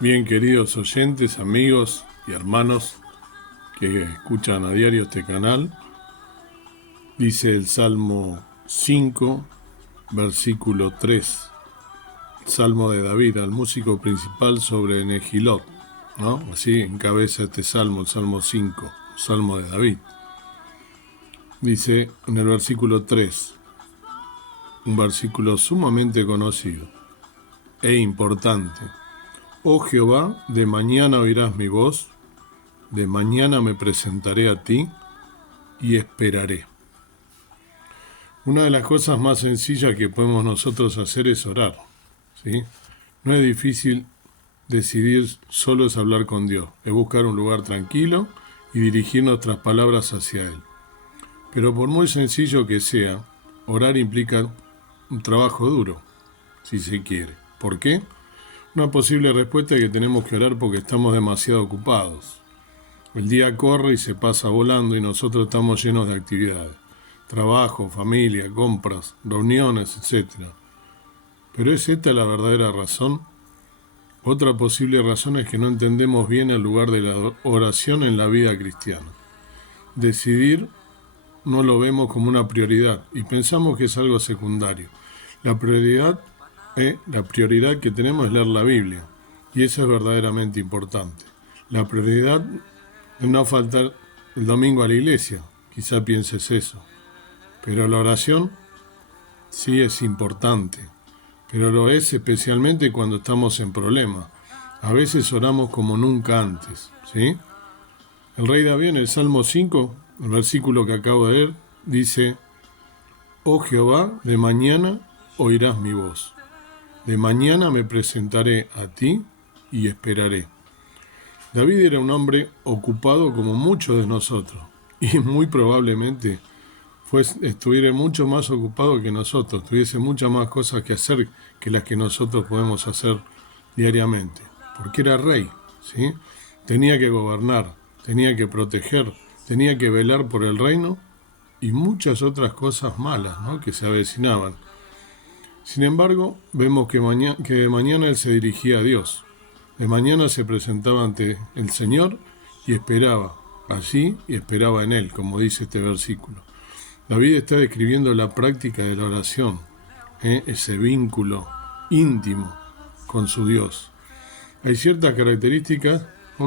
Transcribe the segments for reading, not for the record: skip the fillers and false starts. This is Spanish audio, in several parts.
Bien, queridos oyentes, amigos y hermanos que escuchan a diario este canal, dice el Salmo 5, versículo 3, Salmo de David, al músico principal sobre Nehilot, ¿no? Así encabeza este salmo, el Salmo 5, Salmo de David. Dice en el versículo 3, un versículo sumamente conocido e importante. Oh Jehová, de mañana oirás mi voz, de mañana me presentaré a ti y esperaré. Una de las cosas más sencillas que podemos nosotros hacer es orar, ¿sí? No es difícil decidir, solo es hablar con Dios, es buscar un lugar tranquilo y dirigir nuestras palabras hacia Él. Pero por muy sencillo que sea, orar implica un trabajo duro, si se quiere. ¿Por qué? Una posible respuesta es que tenemos que orar porque estamos demasiado ocupados. El día corre y se pasa volando y nosotros estamos llenos de actividades. Trabajo, familia, compras, reuniones, etc. ¿Pero es esta la verdadera razón? Otra posible razón es que no entendemos bien el lugar de la oración en la vida cristiana. Decidir no lo vemos como una prioridad y pensamos que es algo secundario. La prioridad que tenemos es leer la Biblia y eso es verdaderamente importante. La prioridad es no faltar el domingo a la iglesia, quizá pienses eso. Pero la oración sí es importante, pero lo es especialmente cuando estamos en problemas. A veces oramos como nunca antes, ¿sí? El rey David en el Salmo 5, el versículo que acabo de leer, dice: Oh Jehová, de mañana oirás mi voz. De mañana me presentaré a ti y esperaré. David era un hombre ocupado como muchos de nosotros, y muy probablemente estuviera mucho más ocupado que nosotros, tuviese muchas más cosas que hacer que las que nosotros podemos hacer diariamente, porque era rey, ¿sí? Tenía que gobernar, tenía que proteger, tenía que velar por el reino y muchas otras cosas malas, ¿no?, que se avecinaban. Sin embargo, vemos que de mañana él se dirigía a Dios. De mañana se presentaba ante el Señor y esperaba allí y esperaba en Él, como dice este versículo. David está describiendo la práctica de la oración, ese vínculo íntimo con su Dios. Hay ciertas características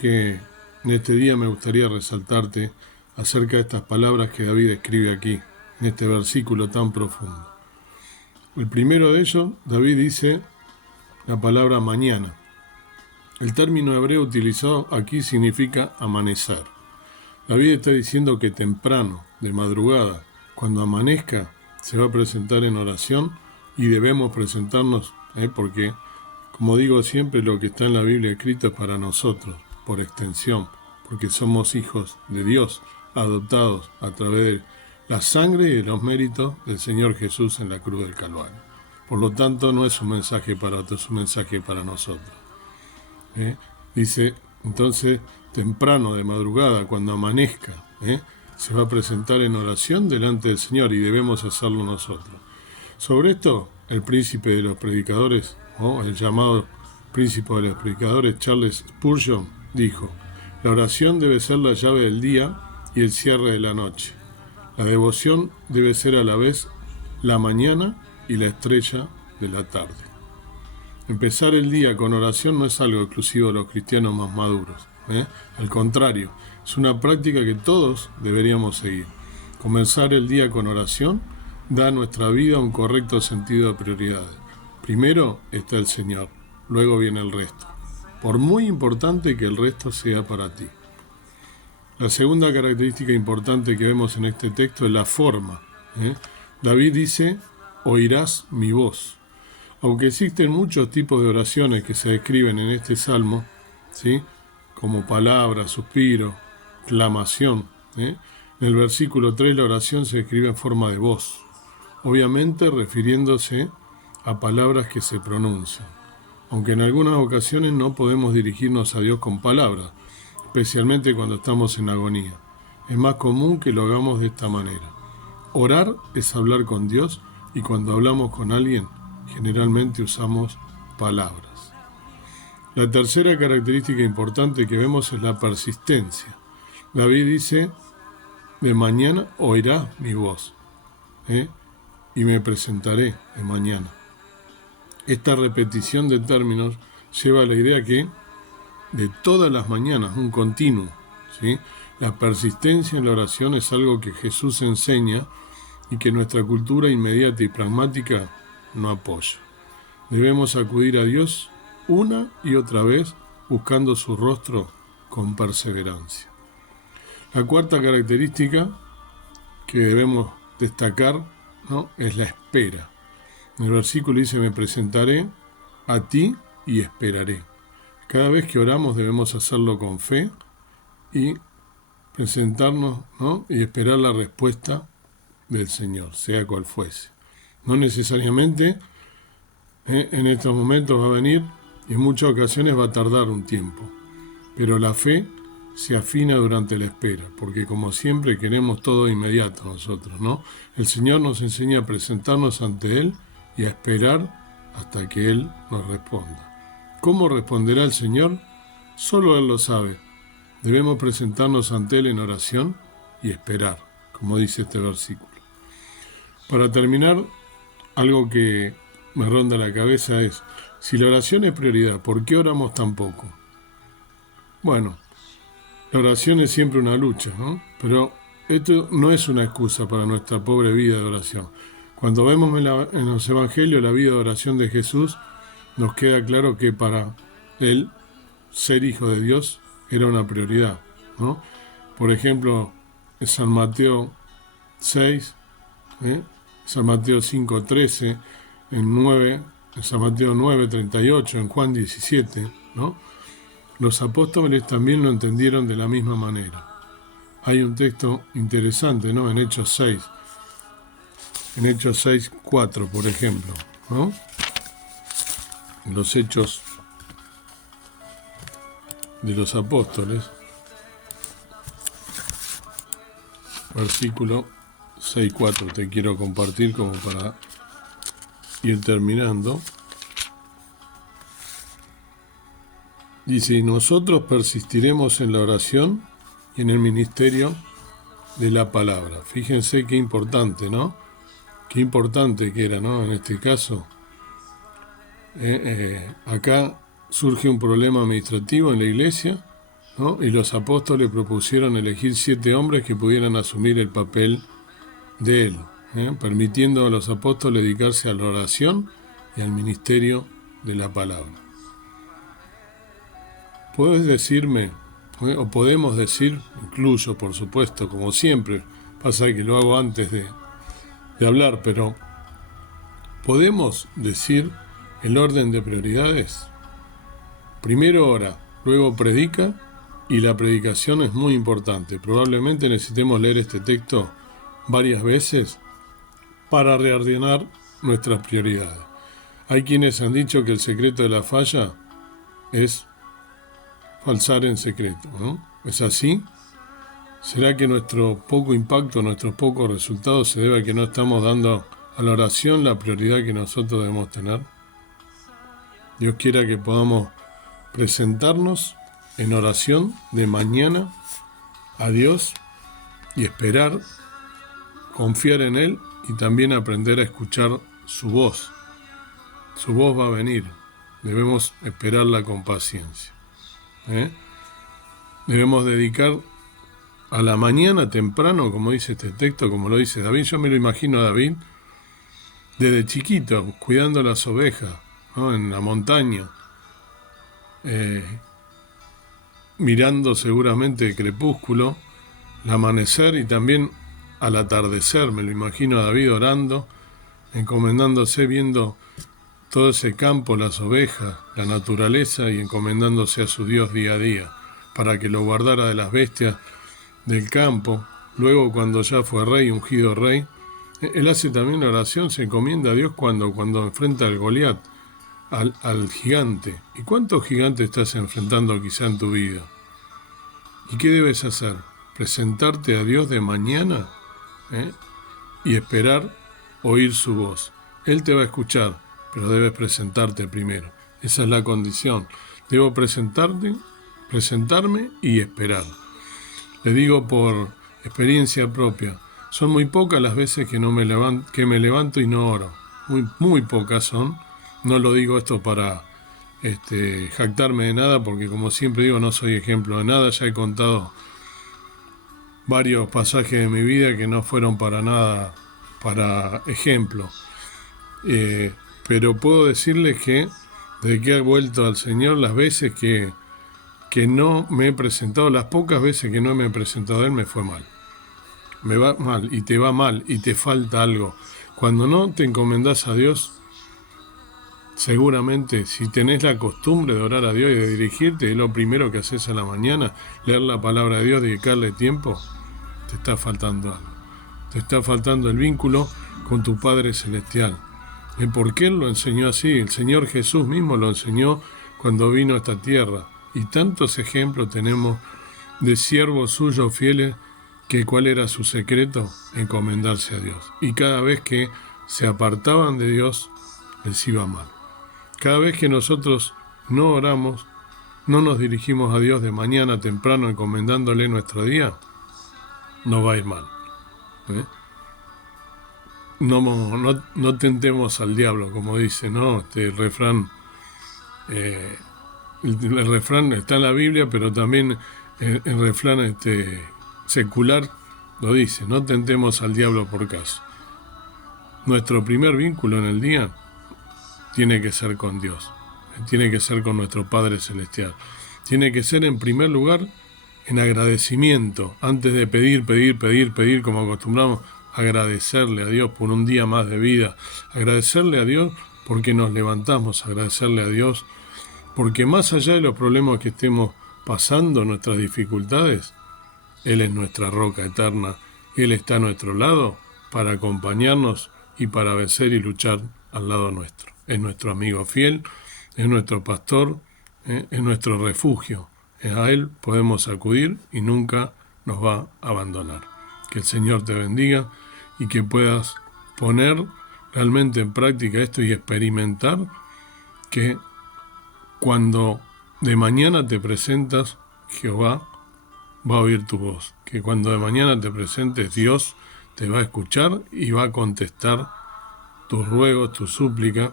que en este día me gustaría resaltarte acerca de estas palabras que David escribe aquí, en este versículo tan profundo. El primero de ellos, David dice la palabra mañana. El término hebreo utilizado aquí significa amanecer. David está diciendo que temprano, de madrugada, cuando amanezca, se va a presentar en oración y debemos presentarnos, porque, como digo siempre, lo que está en la Biblia escrito es para nosotros, por extensión, porque somos hijos de Dios, adoptados a través de la sangre y de los méritos del Señor Jesús en la cruz del Calvario. Por lo tanto, no es un mensaje para otros, es un mensaje para nosotros. Dice, entonces, temprano, de madrugada, cuando amanezca, se va a presentar en oración delante del Señor y debemos hacerlo nosotros. Sobre esto, el príncipe de los predicadores, el llamado príncipe de los predicadores, Charles Spurgeon, dijo: la oración debe ser la llave del día y el cierre de la noche. La devoción debe ser a la vez la mañana y la estrella de la tarde. Empezar el día con oración no es algo exclusivo de los cristianos más maduros. Al contrario, es una práctica que todos deberíamos seguir. Comenzar el día con oración da a nuestra vida un correcto sentido de prioridades. Primero está el Señor, luego viene el resto, por muy importante que el resto sea para ti. La segunda característica importante que vemos en este texto es la forma. David dice: oirás mi voz. Aunque existen muchos tipos de oraciones que se describen en este salmo, ¿sí?, como palabra, suspiro, clamación, en el versículo 3 la oración se describe en forma de voz, obviamente refiriéndose a palabras que se pronuncian, aunque en algunas ocasiones no podemos dirigirnos a Dios con palabras, especialmente cuando estamos en agonía. Es más común que lo hagamos de esta manera. Orar es hablar con Dios y cuando hablamos con alguien, generalmente usamos palabras. La tercera característica importante que vemos es la persistencia. David dice, de mañana oirás mi voz, y me presentaré de mañana. Esta repetición de términos lleva a la idea que de todas las mañanas, un continuo, ¿sí? La persistencia en la oración es algo que Jesús enseña y que nuestra cultura inmediata y pragmática no apoya. Debemos acudir a Dios una y otra vez buscando su rostro con perseverancia. La cuarta característica que debemos destacar, ¿no?, es la espera. En el versículo dice, me presentaré a ti y esperaré. Cada vez que oramos debemos hacerlo con fe y presentarnos, ¿no?, y esperar la respuesta del Señor, sea cual fuese. No necesariamente en estos momentos va a venir y en muchas ocasiones va a tardar un tiempo, pero la fe se afina durante la espera, porque como siempre queremos todo inmediato nosotros, ¿no? El Señor nos enseña a presentarnos ante Él y a esperar hasta que Él nos responda. ¿Cómo responderá el Señor? Solo Él lo sabe. Debemos presentarnos ante Él en oración y esperar, como dice este versículo. Para terminar, algo que me ronda la cabeza es, si la oración es prioridad, ¿por qué oramos tan poco? Bueno, la oración es siempre una lucha, ¿no? Pero esto no es una excusa para nuestra pobre vida de oración. Cuando vemos en los evangelios la vida de oración de Jesús, nos queda claro que para Él ser hijo de Dios era una prioridad, ¿no? Por ejemplo, en San Mateo 6, San Mateo 5:13, en San Mateo 9:38, en Juan 17, ¿no? Los apóstoles también lo entendieron de la misma manera. Hay un texto interesante, ¿no?, en Hechos 6, en Hechos 6:4, por ejemplo, ¿no? En los Hechos de los Apóstoles, versículo 6:4, te quiero compartir como para ir terminando. Dice, y nosotros persistiremos en la oración y en el ministerio de la palabra. Fíjense qué importante, ¿no? Qué importante que era, ¿no? En este caso, acá surge un problema administrativo en la iglesia, ¿no? Y los apóstoles propusieron elegir 7 hombres que pudieran asumir el papel de él, permitiendo a los apóstoles dedicarse a la oración y al ministerio de la palabra. ¿Puedes decirme, o podemos decir, incluso por supuesto, como siempre, pasa que lo hago antes de hablar, pero podemos decir el orden de prioridades? Primero ora, luego predica, y la predicación es muy importante. Probablemente necesitemos leer este texto varias veces para reordenar nuestras prioridades. Hay quienes han dicho que el secreto de la falla es falsar en secreto, ¿no? ¿Es así? ¿Será que nuestro poco impacto, nuestros pocos resultados se debe a que no estamos dando a la oración la prioridad que nosotros debemos tener? Dios quiera que podamos presentarnos en oración de mañana a Dios y esperar, confiar en Él y también aprender a escuchar su voz. Su voz va a venir, debemos esperarla con paciencia. Debemos dedicar a la mañana temprano, como dice este texto, como lo dice David. Yo me lo imagino a David desde chiquito, cuidando las ovejas, ¿no?, en la montaña, mirando seguramente el crepúsculo, el amanecer y también al atardecer. Me lo imagino a David orando, encomendándose, viendo todo ese campo, las ovejas, la naturaleza, y encomendándose a su Dios día a día, para que lo guardara de las bestias del campo. Luego, cuando ya fue rey, ungido rey, él hace también la oración, se encomienda a Dios cuando enfrenta al Goliat, al gigante. ¿Y cuántos gigantes estás enfrentando quizá en tu vida? ¿Y qué debes hacer? Presentarte a Dios de mañana, y esperar oír su voz. Él te va a escuchar, pero debes presentarte primero. Esa es la condición. Debo presentarme y esperar. Le digo por experiencia propia, son muy pocas las veces que me levanto y no oro. Muy pocas son. No lo digo esto para jactarme de nada, porque como siempre digo, no soy ejemplo de nada. Ya he contado varios pasajes de mi vida que no fueron para nada para ejemplo. Pero puedo decirles que desde que he vuelto al Señor, las veces que no me he presentado, las pocas veces que no me he presentado a Él, me fue mal. Me va mal y te va mal y te falta algo. Cuando no te encomendás a Dios, seguramente si tenés la costumbre de orar a Dios y de dirigirte, es lo primero que haces a la mañana, leer la palabra de Dios, dedicarle tiempo, te está faltando algo. Te está faltando el vínculo con tu Padre Celestial. ¿Y por qué Él lo enseñó así? El Señor Jesús mismo lo enseñó cuando vino a esta tierra. Y tantos ejemplos tenemos de siervos suyos fieles que cuál era su secreto, encomendarse a Dios. Y cada vez que se apartaban de Dios, les iba mal. Cada vez que nosotros no oramos, no nos dirigimos a Dios de mañana temprano encomendándole nuestro día, nos va a ir mal. No tentemos al diablo, como dice, ¿no? El refrán. El refrán está en la Biblia, pero también el refrán secular lo dice: no tentemos al diablo por caso. Nuestro primer vínculo en el día tiene que ser con Dios, tiene que ser con nuestro Padre Celestial, tiene que ser en primer lugar en agradecimiento, antes de pedir como acostumbramos, agradecerle a Dios por un día más de vida, agradecerle a Dios porque nos levantamos, agradecerle a Dios porque más allá de los problemas que estemos pasando, nuestras dificultades, Él es nuestra roca eterna, Él está a nuestro lado para acompañarnos y para vencer y luchar al lado nuestro. Es nuestro amigo fiel, es nuestro pastor, es nuestro refugio. A Él podemos acudir y nunca nos va a abandonar. Que el Señor te bendiga y que puedas poner realmente en práctica esto y experimentar que cuando de mañana te presentas, Jehová va a oír tu voz. Que cuando de mañana te presentes, Dios te va a escuchar y va a contestar tus ruegos, tus súplicas.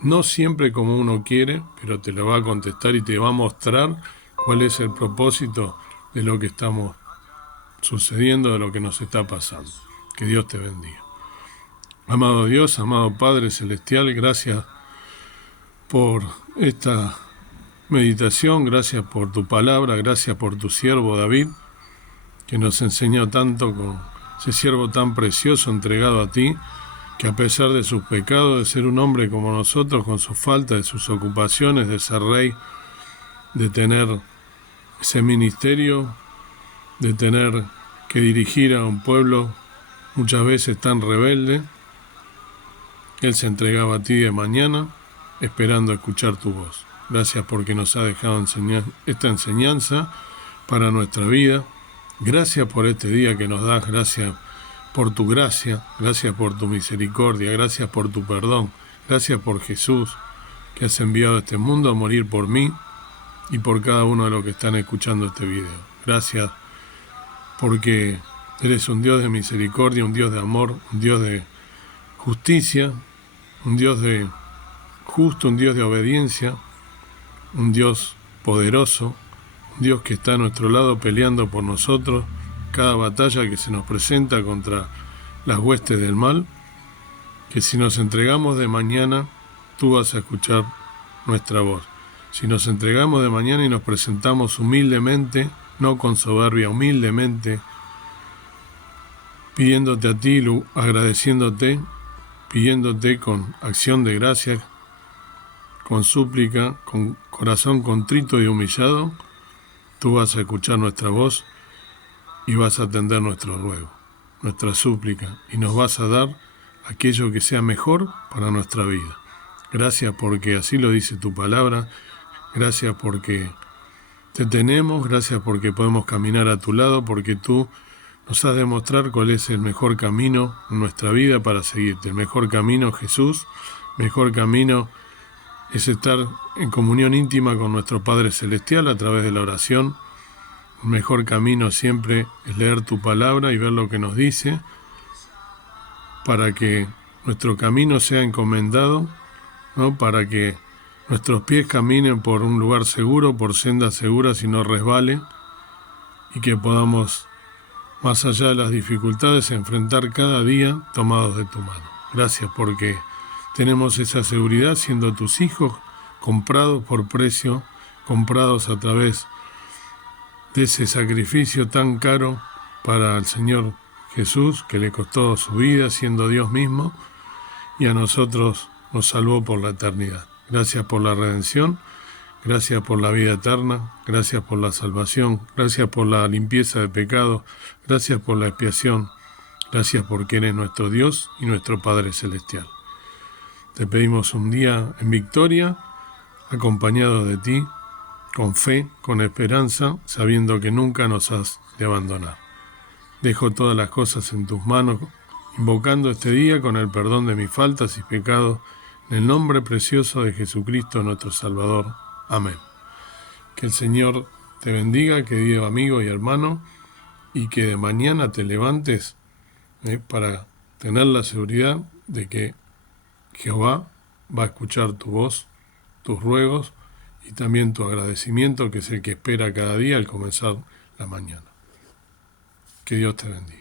No siempre como uno quiere, pero te lo va a contestar y te va a mostrar cuál es el propósito de lo que estamos sucediendo, de lo que nos está pasando. Que Dios te bendiga. Amado Dios, amado Padre Celestial, gracias por esta meditación, gracias por tu palabra, gracias por tu siervo David, que nos enseñó tanto con ese siervo tan precioso entregado a ti, que a pesar de sus pecados, de ser un hombre como nosotros, con sus faltas, de sus ocupaciones, de ser rey, de tener ese ministerio, de tener que dirigir a un pueblo muchas veces tan rebelde, Él se entregaba a ti de mañana, esperando escuchar tu voz. Gracias porque nos ha dejado esta enseñanza para nuestra vida. Gracias por este día que nos das, gracias por tu gracia, gracias por tu misericordia, gracias por tu perdón, gracias por Jesús, que has enviado a este mundo a morir por mí y por cada uno de los que están escuchando este video. Gracias porque eres un Dios de misericordia, un Dios de amor, un Dios de justicia, un Dios de justo, un Dios de obediencia, un Dios poderoso, un Dios que está a nuestro lado peleando por nosotros cada batalla que se nos presenta contra las huestes del mal, que si nos entregamos de mañana, tú vas a escuchar nuestra voz. Si nos entregamos de mañana y nos presentamos humildemente, no con soberbia, humildemente, pidiéndote a ti, agradeciéndote, pidiéndote con acción de gracias, con súplica, con corazón contrito y humillado, tú vas a escuchar nuestra voz y vas a atender nuestro ruego, nuestra súplica, y nos vas a dar aquello que sea mejor para nuestra vida. Gracias porque así lo dice tu palabra, gracias porque te tenemos, gracias porque podemos caminar a tu lado, porque tú nos has de mostrar cuál es el mejor camino en nuestra vida para seguirte. El mejor camino, Jesús, mejor camino es estar en comunión íntima con nuestro Padre Celestial a través de la oración. El mejor camino siempre es leer tu palabra y ver lo que nos dice, para que nuestro camino sea encomendado, ¿no? Para que nuestros pies caminen por un lugar seguro, por sendas seguras y no resbalen, y que podamos, más allá de las dificultades, enfrentar cada día tomados de tu mano. Gracias porque tenemos esa seguridad siendo tus hijos, comprados por precio, comprados a través de ese sacrificio tan caro para el Señor Jesús, que le costó su vida siendo Dios mismo, y a nosotros nos salvó por la eternidad. Gracias por la redención, gracias por la vida eterna, gracias por la salvación, gracias por la limpieza de pecado, gracias por la expiación, gracias porque eres nuestro Dios y nuestro Padre Celestial. Te pedimos un día en victoria, acompañado de ti, con fe, con esperanza, sabiendo que nunca nos has de abandonar. Dejo todas las cosas en tus manos, invocando este día con el perdón de mis faltas y pecados, en el nombre precioso de Jesucristo nuestro Salvador. Amén. Que el Señor te bendiga, querido amigo y hermano, y que de mañana te levantes para tener la seguridad de que Jehová va a escuchar tu voz, tus ruegos y también tu agradecimiento, que es el que espera cada día al comenzar la mañana. Que Dios te bendiga.